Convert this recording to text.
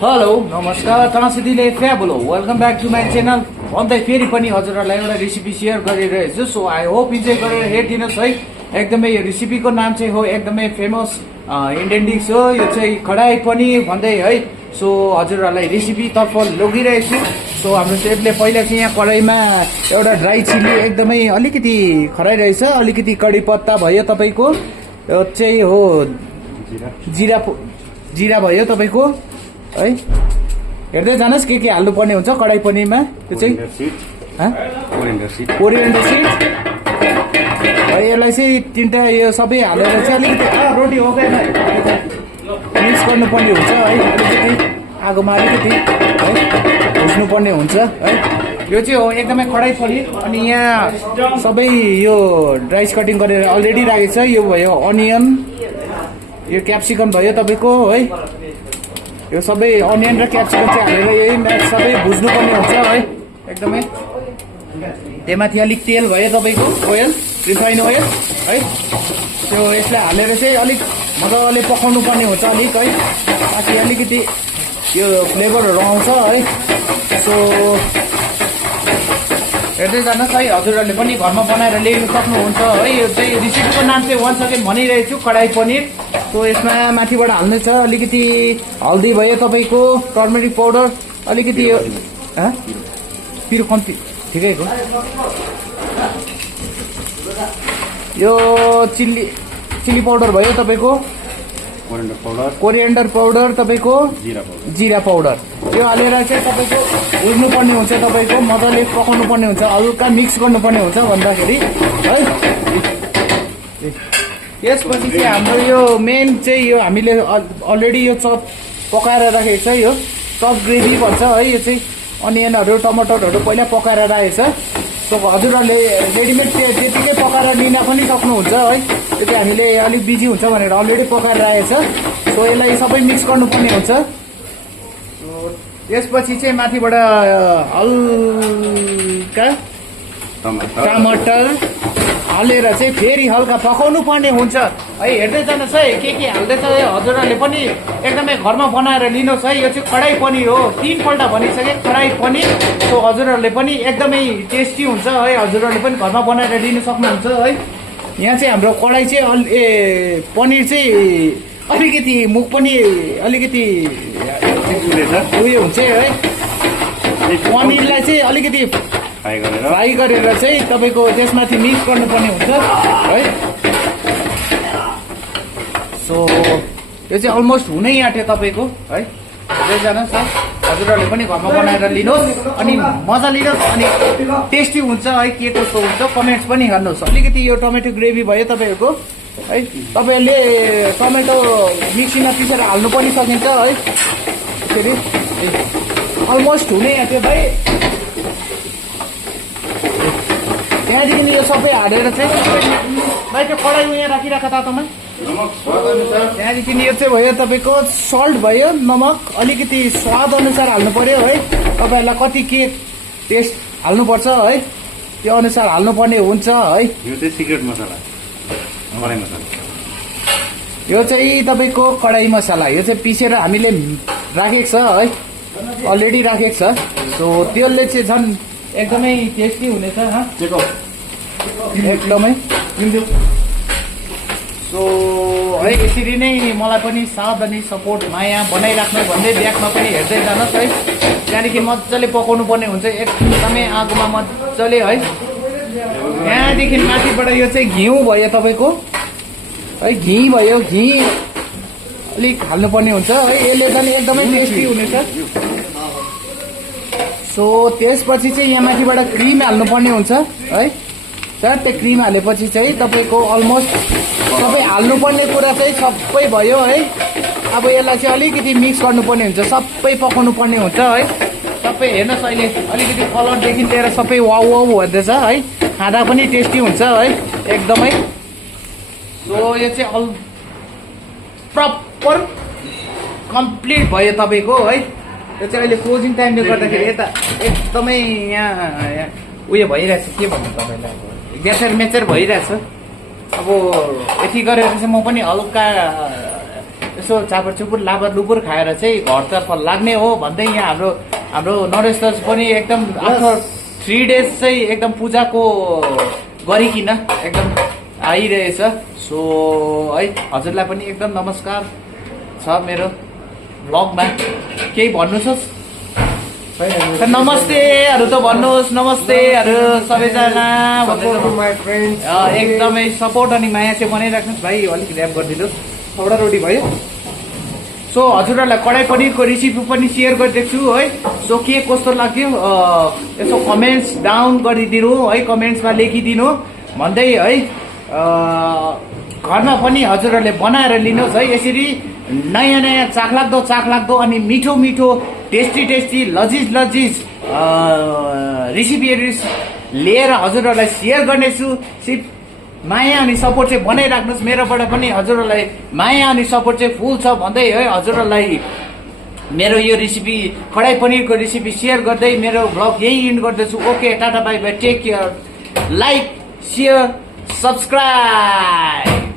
Hello नमस्कार तनासिदिले फ्याबुलो welcome back to my channel भन्दै फेरि पनि हजुरहरूलाई एउटा रेसिपी सेयर गरिरहेको छु। सो आई होप इन्जोय गरेर हेरिदिनुहोस् है। एकदमै यो रेसिपीको नाम चाहिँ हो एकदमै फेमस इन्डियन डिस हो। यो चाहिँ कडाई पनिर भन्दै है। सो हजुरहरूलाई रेसिपीतर्फ लगिरहेको छु। सो हाम्रो सेफले पहिला चाहिँ यहाँ कराईमा एउटा ड्राई चिल्ली एकदमै अलिकति खराइरहेछ, अलिकति कडी पत्ता भयो तपाईँको, यो चाहिँ हो जिरा भयो तपाईँको है। हेर्दै जानुहोस् के हाल्नुपर्ने हुन्छ कडाई पनिरमा। त्यो चाहिँ कोरिएन्डर सिड है। यसलाई चाहिँ तिनवटा यो सबै हालेर चाहिँ अलिकति रोटी हो क्या मिक्स गर्नुपर्ने हुन्छ है। अलिकति आगोमा अलिकति है भुज्नुपर्ने हुन्छ है। यो चाहिँ हो एकदमै कडाई पनिर। अनि यहाँ सबै यो ड्राइस कटिङ गरेर अलरेडी राखेको छ। यो भयो अनियन, यो क्याप्सिकम भयो तपाईँको है। यो सबै अनियन र क्याप्सिकम चाहिँ हालेर यही सबै भुज्नुपर्ने हुन्छ है एकदमै। त्यहाँमाथि अलिक तेल भयो तपाईँको, ओयल, रिफाइन ओयल है। त्यो यसलाई हालेर चाहिँ अलिक मजाले पकाउनु पर्ने हुन्छ अलिक है, ताकि अलिकति यो फ्लेभरहरू आउँछ है। सो हेर्दै जानुहोस् है, हजुरहरूले पनि घरमा बनाएर ल्याउनु सक्नुहुन्छ है। यो चाहिँ रेसिपीको नाम चाहिँ वान सेकेन्ड भनिरहेको छु, कडाई पनिर। सो यसमा माथिबाट हाल्ने छ अलिकति हल्दी भयो तपाईँको, टर्मरिक पाउडर अलिकति, यो पिरो कम्ती ठिकैको, यो चिल्ली पाउडर भयो तपाईँको, कोरिएन्डर पाउडर तपाईँको, जिरा पाउडर। यो हालेर चाहिँ तपाईँको भुज्नुपर्ने हुन्छ तपाईँको, मजाले पकाउनु पर्ने हुन्छ, हल्का मिक्स गर्नुपर्ने हुन्छ भन्दाखेरि है। यसपछि चाहिँ हाम्रो यो मेन चाहिँ यो हामीले अलरेडी यो चप पकाएर राखेको छ, यो चप ग्रेभी भन्छ है। यो चाहिँ अनियनहरू टमाटरहरू पहिला पकाएर राखेको छ। सो हजुरहरूले रेडिमेड त्यतिकै पकाएर लिन पनि सक्नुहुन्छ है। त्यो चाहिँ हामीले अलिक बिजी हुन्छ भनेर अलरेडी पकाएर राखेको छ। सो यसलाई सबै मिक्स गर्नुपर्ने हुन्छ। त्यसपछि चाहिँ माथिबाट हल्का टमाटर हालेर चाहिँ फेरि हल्का पकाउनु पर्ने हुन्छ है। हेर्दै जानुहोस् है के हाल्दैछ हजुरहरूले पनि एकदमै घरमा बनाएर लिनुहोस् है। यो चाहिँ कडाई पनिर हो, 3 पल्ट भनिसके कडाई पनिर। सो हजुरहरूले पनि एकदमै टेस्टी हुन्छ है, हजुरहरूले पनि घरमा बनाएर लिनु सक्नुहुन्छ है। यहाँ चाहिँ हाम्रो कडाई चाहिँ पनिर चाहिँ अलिकति मुख पनि अलिकति उयो हुन्छ है। पनिरलाई चाहिँ अलिकति फ्राई गरेर चाहिँ तपाईँको त्यसमाथि मिक्स गर्नुपर्ने हुन्छ है। सो यो चाहिँ अलमोस्ट हुनै आँट्यो तपाईँको है। हेर्दै जानुहोस् है, हजुरहरूले पनि घरमा बनाएर लिनुहोस् अनि मजा लिनुहोस् अनि टेस्टी हुन्छ है। के कस्तो हुन्छ कमेन्ट्स पनि गर्नुहोस्। अलिकति यो टमेटो ग्रेभी भयो तपाईँहरूको है। तपाईँहरूले टमेटो मिक्सीमा पिसेर हाल्नु पनि सकिन्छ है। फेरि अलमोस्ट हुनै आँट्यो भाइ। त्यहाँदेखि यो सबै हालेर चाहिँ भाइ त्यो कडाई उहाँ राखिराख तातोमा। त्यहाँदेखि यो चाहिँ भयो तपाईँको सल्ट भयो, नमक अलिकति स्वाद अनुसार हाल्नु पर्यो है। तपाईँहरूलाई कति के टेस्ट हाल्नुपर्छ है त्यो अनुसार हाल्नुपर्ने हुन्छ है। यो चाहिँ सिक्रेट मसला, कडाई मसला। यो चाहिँ तपाईँको कडाई मसला, यो चाहिँ पिसेर हामीले राखेको छ है, अलरेडी राखेको छ। सो त्यसले चाहिँ झन् एकदमै टेस्टी हुनेछ एकदमै। सो है यसरी नै मलाई पनि साथ अनि सपोर्ट माया बनाइराख्नु भन्दै ब्यागमा पनि हेर्दै जानुहोस् है। त्यहाँदेखि मजाले पकाउनु पर्ने हुन्छ एकदमै आगोमा मजाले है। त्यहाँदेखि माथिबाट यो चाहिँ घिउ भयो तपाईँको है, घि भयो, घि अलिक हाल्नुपर्ने हुन्छ है। यसले चाहिँ एकदमै टेस्टी हुनेछ। सो त्यसपछि चाहिँ यहाँ माथिबाट क्रिम हाल्नुपर्ने हुन्छ है सर। त्यो क्रिम हालेपछि चाहिँ तपाईँको अलमोस्ट सबै हाल्नुपर्ने कुरा चाहिँ सबै भयो है। अब यसलाई चाहिँ अलिकति मिक्स गर्नुपर्ने हुन्छ, सबै पकाउनु पर्ने हुन्छ है। सबै हेर्नुहोस् अहिले अलिकति कलरदेखि लिएर सबै वाउ वाउ भन्दैछ है, खाँदा पनि टेस्टी हुन्छ है एकदमै। सो यो चाहिँ प्रपर कम्प्लिट भयो तपाईँको है। यो चाहिँ अहिले क्लोजिङ टाइमले गर्दाखेरि यता एकदमै यहाँ उयो भइरहेछ, के भन्नु तपाईँलाई, ग्याचर मेचर भइरहेछ। अब यति गरेर चाहिँ म पनि हल्का यसो चापर चुपुर लाबर लुपुर खाएर चाहिँ घरतर्फ लाग्ने हो भन्दै यहाँ हाम्रो नरेश दाजु पनि एकदम आफ्टर 3 डेज चाहिँ एकदम पूजाको गरिकन एकदम आइरहेछ। सो है हजुरलाई पनि एकदम नमस्कार छ मेरो ब्लगमा। केही भन्नु छ? नमस्तेहरू त भन्नुहोस्, नमस्तेहरू सबैजना एकदमै सपोर्ट अनि माया चाहिँ बनाइराख्नुहोस् भाइ। अलिक ऱ्याप गरिदिनुहोस्। 6वटा रोटी भयो। सो हजुरहरूलाई कडाई पनिरको रेसिपी पनि सेयर गरिदिएको छु है। सो के कस्तो लाग्यो यसो कमेन्ट्स डाउन गरिदिनु है, कमेन्ट्समा लेखिदिनु भन्दै है घरमा पनि हजुरहरूले बनाएर लिनुहोस् है। यसरी नयाँ नयाँ चाखलाग्दो अनि मिठो मिठो टेस्टी लजिज रेसिपीहरू लिएर हजुरहरूलाई सेयर गर्नेछु। सिर्फ माया अनि सपोर्ट चाहिँ बनाइराख्नुहोस्। मेरोबाट पनि हजुरहरूलाई माया अनि सपोर्ट चाहिँ फुल छ भन्दै है हजुरहरूलाई मेरो यो रेसिपी कडाई पनिरको रेसिपी सेयर गर्दै मेरो ब्लग यही इन्ड गर्दैछु। Okay, tata bye bye, take care, like, share, subscribe.